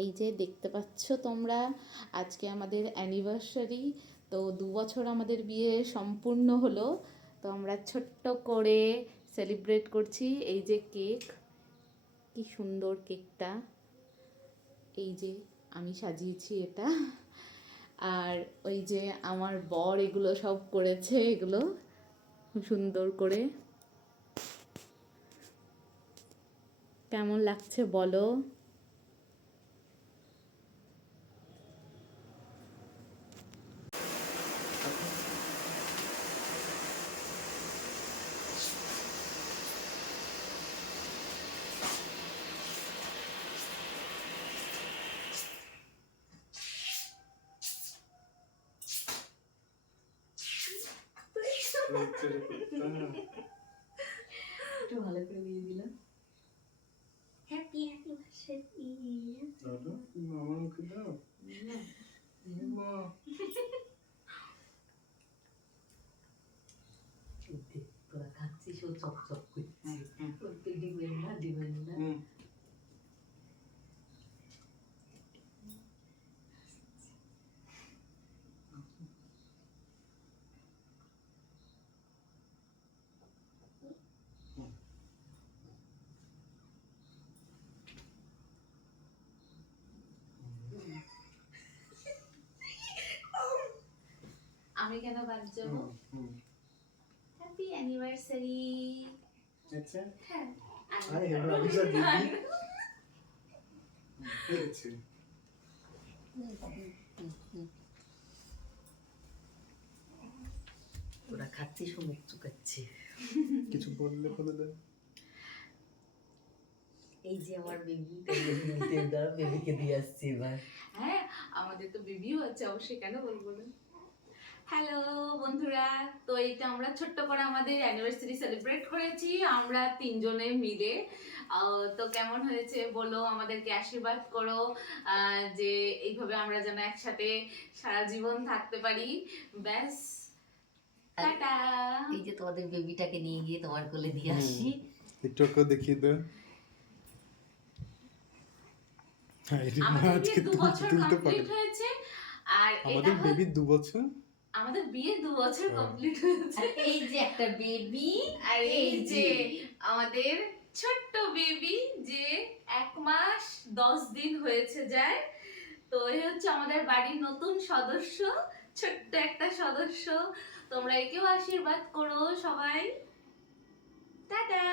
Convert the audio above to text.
এই যে দেখতে পাচ্ছ তোমরা, আজকে আমাদের অ্যানিভার্সারি। তো 2 বছর আমাদের বিয়ে সম্পূর্ণ হলো। তো আমরা ছোট্ট করে সেলিব্রেট করছি। এই যে কেক, কি সুন্দর কেকটা, এই যে আমি সাজিয়েছি এটা। আর ওই যে আমার বর এগুলো সব করেছে, এগুলো খুব সুন্দর করে। কেমন লাগছে বলো? একটু ভালো করে দিয়ে দিলাম। Happy anniversary. দাদা মামা মুখে দাও। মা তোরা খাচ্ছিস, ও চপ চপ করছিস, ওকে দিবেন না দিবেন না। আমি কেন বাদ যাবো? Happy anniversary. আচ্ছা হ্যাঁ, আরে রবিজা দিদি পেয়েছে। তোরা খাচ্ছিস, ও মুখ চুকাচ্ছে। কিছু বললে বলে দেন। এই যে আমার বেবি, বেবিকে দিয়ে আসছি এবার। হ্যাঁ, আমাদের তো বেবিও আছে, অবশ্যই কেন বলবো না। হ্যালো বন্ধুরা, তো এইটা আমরা ছোট্ট করে আমাদের অ্যানিভার্সারি সেলিব্রেট করেছি আমরা 3 জনে মিলে। তো কেমন হয়েছে বলো, আমাদেরকে আশীর্বাদ করো যে এইভাবে আমরা যেন একসাথে সারা জীবন থাকতে পারি। ব্যাস, টাটা। এই যে তোমাদের বেবিটাকে নিয়ে গিয়ে তোমার কোলে দিয়ে আসি। একটু দেখিয়ে দাও। আমাদের বিয়ে 2 বছর কমপ্লিট হয়েছে। আর আমাদের বেবি 2 বছর, আমাদের বিয়ে 2 বছর কমপ্লিট হয়েছে। এই যে একটা বেবি, আর এই যে আমাদের ছোট্ট বেবি, যে 1 মাস 10 দিন হয়েছে যায়। তো এই হচ্ছে আমাদের বাড়ির নতুন সদস্য, ছোট্ট একটা সদস্য। তোমরা একেও আশীর্বাদ করো সবাই। টাটা।